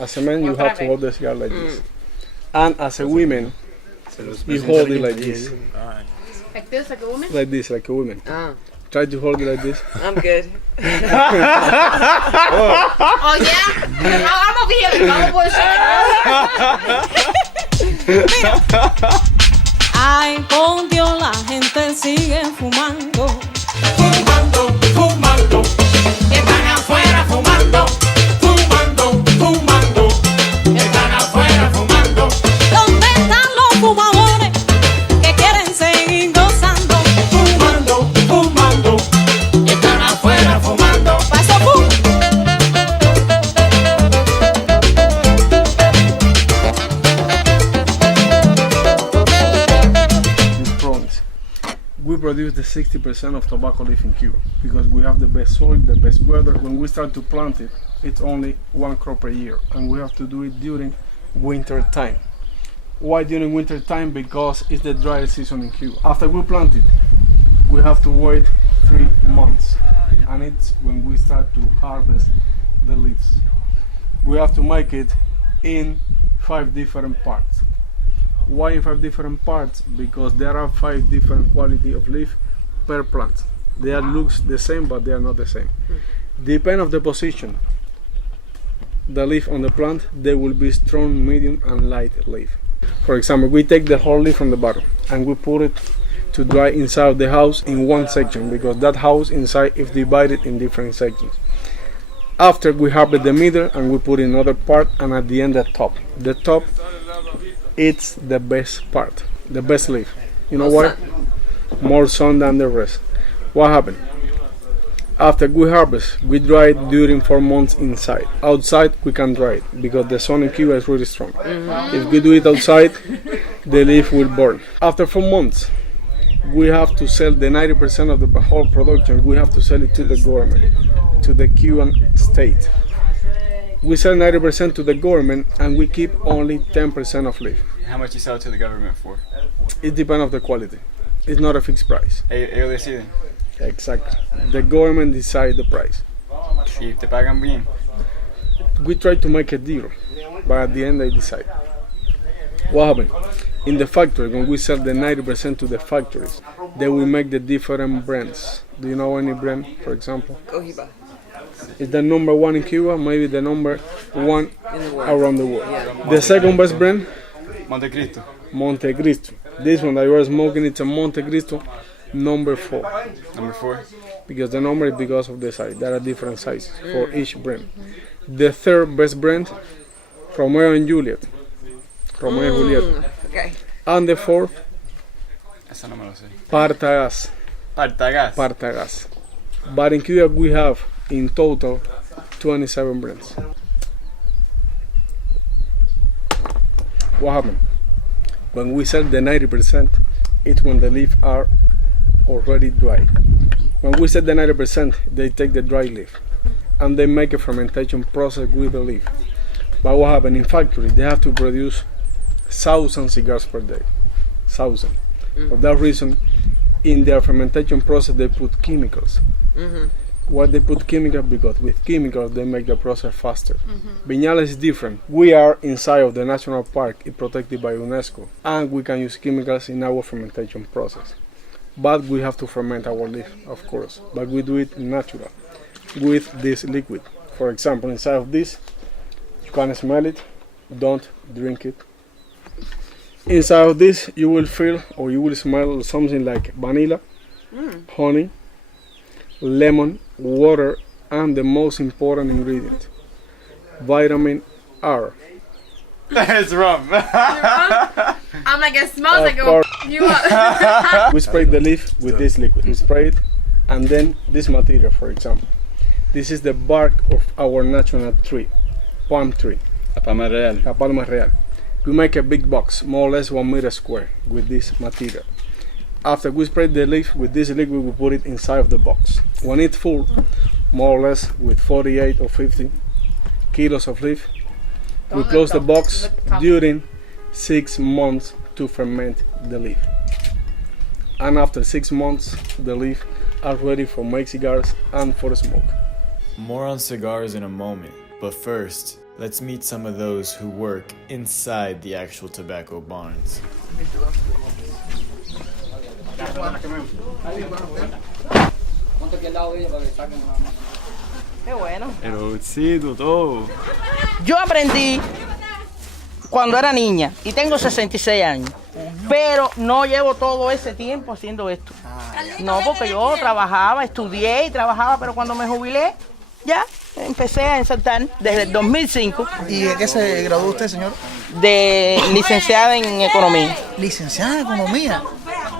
As a man, you have to hold the cigar like this. And as a woman, you hold it like this. Like this, like a woman? Like this, like a woman. Ah, Try to hold it like this. I'm good. Oh, yeah? I'm over here like, oh, bullshit. Ay, por Dios, la gente sigue fumando. Fumando, fumando, están afuera fumando. Fumando, fumando, están afuera fumando. ¿Dónde están los fumadores que quieren seguir gozando? Fumando, fumando, están afuera fumando. Paso pum. This province. We produce the 60% of tobacco leaf in Cuba because we have the best soil, the best weather. When we start to plant it, it's only one crop per year, and we have to do it during winter time. Why during winter time? Because it's the driest season in Cuba. After we plant it, we have to wait 3 months, and it's when we start to harvest the leaves. We have to make it in 5 different parts. Why in 5 different parts? Because there are 5 different quality of leaf per plant. They are looks the same, but they are not the same. Depend of the position, the leaf on the plant, they will be strong, medium, and light leaf. For example, we take the whole leaf from the bottom and we put it to dry inside the house in one section because that house inside is divided in different sections. After we harvest the middle and we put in another part, and at the end the top. The top, it's the best part, the best leaf. You know why? More sun than the rest. What happened? After we harvest, we dry it during 4 months inside. Outside, we can dry it because the sun in Cuba is really strong. If we do it outside, the leaf will burn. After 4 months, we have to sell the 90% of the whole production. We have to sell it to the government, to the Cuban state. We sell 90% to the government and we keep only 10% of leaf. How much you sell it to the government for? It depends on the quality. It's not a fixed price. Ellos deciden. Exactly. The government decides the price. Y te pagan bien. We try to make a deal, but at the end they decide. What happened? In the factory, when we sell the 90% to the factories, they will make the different brands. Do you know any brand, for example? Cohiba. It's the number 1 in Cuba, maybe the number 1 In the world. around the world. The second best brand, Montecristo. Monte Cristo. This one that you are smoking, it's a Monte Cristo number 4. Number 4. Because the number is because of the size. There are different sizes for each brand. The third best brand, Romeo and Juliet. Romeo and Juliet. Okay. And the fourth, Eso no me lo sé. Partagas. Partagas. Partagas. But in Cuba we have in total 27 brands. What happened? When we sell the 90%, it's when the leaves are already dry. When we sell the 90%, they take the dry leaf and they make a fermentation process with the leaf. But what happened in factory? They have to produce 1,000 cigars per day. 1,000. For that reason, in their fermentation process, they put chemicals. Why they put chemicals? Because with chemicals, they make the process faster. Viñales is different. We are inside of the national park, it's protected by UNESCO, and we can use chemicals in our fermentation process. But we have to ferment our leaf, of course. But we do it natural with this liquid. For example, inside of this, you can smell it, don't drink it. Inside of this, you will feel or you will smell something like vanilla, honey, lemon, water, and the most important ingredient, vitamin R. That's rum. I'm like, it smells like course. you are. We spray the leaf with this liquid. We spray it, and then this material, for example. This is the bark of our national tree, palm tree, La Palma Real. La Palma Real. We make a big box, more or less 1 meter square, with this material. After we spray the leaf with this liquid, we put it inside of the box. When it's full, more or less with 48 or 50 kilos of leaf, we close the box during 6 months to ferment the leaf. And after 6 months, the leaf are ready for make cigars and for smoke. More on cigars in a moment, but first, Let's meet some of those who work inside the actual tobacco barns. Qué bueno. El bolsito, todo. Yo aprendí cuando era niña y tengo 66 años, pero no llevo todo ese tiempo haciendo esto. No, porque yo trabajaba, estudié y trabajaba, pero cuando me jubilé, ya empecé a ensartar desde el 2005 ¿Y de qué se graduó usted, señor? de licenciada en economía. Licenciada en Economía.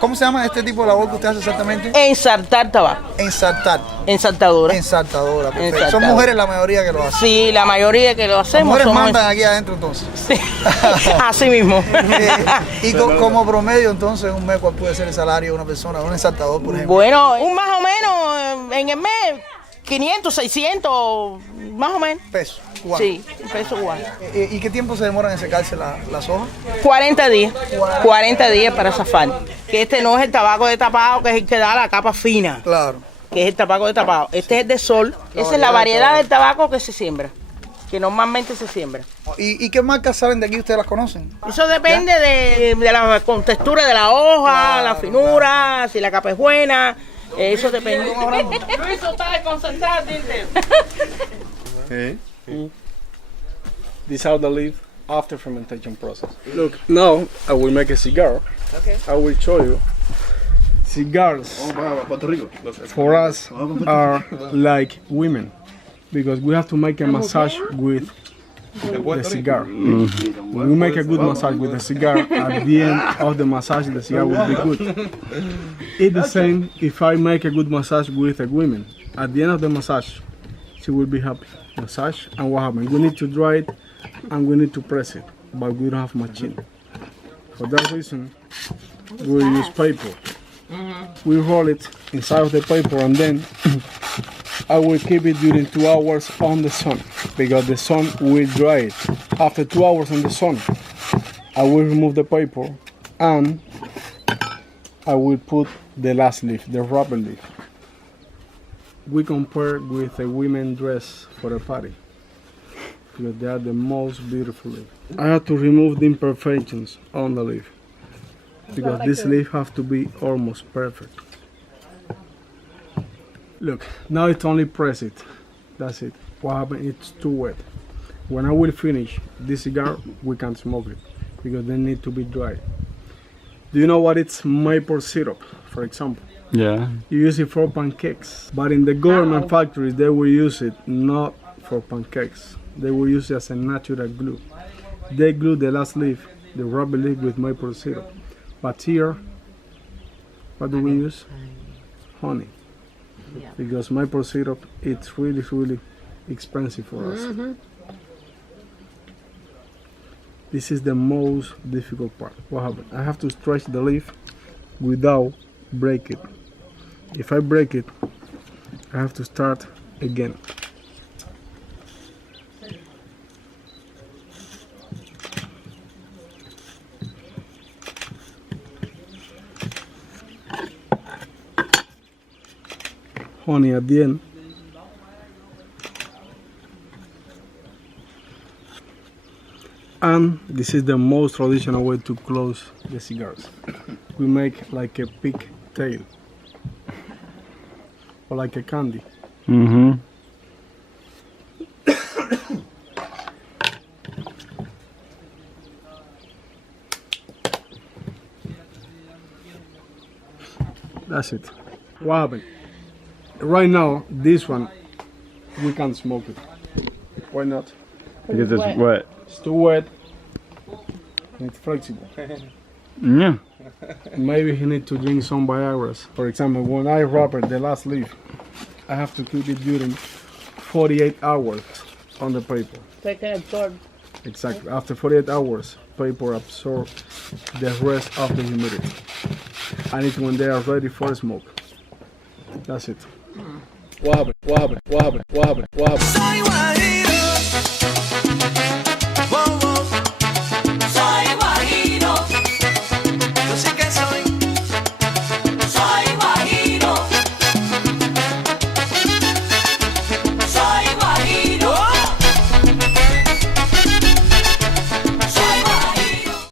¿Cómo se llama este tipo de labor que usted hace exactamente? Ensartar tabaco, Ensartar. ensartadora. Ensartadora, perfecto. Son Ensartadora. mujeres la mayoría que lo hacen. Sí, la mayoría que lo Las hacemos mujeres somos mandan aquí adentro entonces. Sí. Así mismo. Y como promedio entonces un mes, ¿cuál puede ser el salario de una persona, de un ensartador, por ejemplo? Bueno, un más o menos en el mes, 500, 600, más o menos. Pesos. cubanos. Sí, peso cubano. ¿Y qué tiempo se demoran en secarse las hojas? 40 días. 40 días para zafar. Que este no es el tabaco de tapado, que es el que da la capa fina, Claro. que es el tabaco de tapado. Este es el de sol. Esa es la variedad del tabaco que se siembra, que normalmente se siembra. ¿Y qué marcas salen de aquí? ¿Ustedes las conocen? Eso depende de la contextura de la hoja, la finura, si la capa es buena. Eso depende. Luis está desconcentrado, Okay. These are the leaves after fermentation process. Look, now I will make a cigar. Okay. I will show you. Cigars for us are like women because we have to make a massage with the cigar. When we make a good massage with the cigar, at the end of the massage, the cigar will be good. It's the same if I make a good massage with a woman. At the end of the massage, she will be happy. Massage, and what happens? We need to dry it and we need to press it, but we don't have machine. For that reason, we use paper. We roll it inside of the paper and then I will keep it during 2 hours on the sun because the sun will dry it. After 2 hours in the sun, I will remove the paper and I will put the last leaf, the rubber leaf. We compare with a women dress for a party because they are the most beautiful leaf. I have to remove the imperfections on the leaf because this leaf have to be almost perfect. Look, now it's only press it. That's it. What happened? It's too wet. When I will finish this cigar, we can smoke it because they need to be dry. Do you know what it's maple syrup, for example? Yeah. You use it for pancakes, but in the government factories they will use it not for pancakes. They will use it as a natural glue. They glue the last leaf, the rubber leaf, with maple syrup. But here, what do we use? Honey. Because maple syrup, it's really, really expensive for us. This is the most difficult part. What happened? I have to stretch the leaf without break it. If I break it, I have to start again. Honey at the end. And this is the most traditional way to close the cigars. We make like a pig tail or like a candy. Mm-hmm. That's it. What happened? Right now, this one, we can't smoke it. Why not? Because it's wet. It's too wet. And it's flexible. Yeah. Maybe he need to drink some Viagra's. For example, when I wrap it, the last leaf, I have to keep it during 48 hours on the paper. Exactly. After 48 hours, paper absorbs the rest of the humidity. And it's when they are ready for smoke. That's it. What happened? What happened? What happened? What happened? What happened?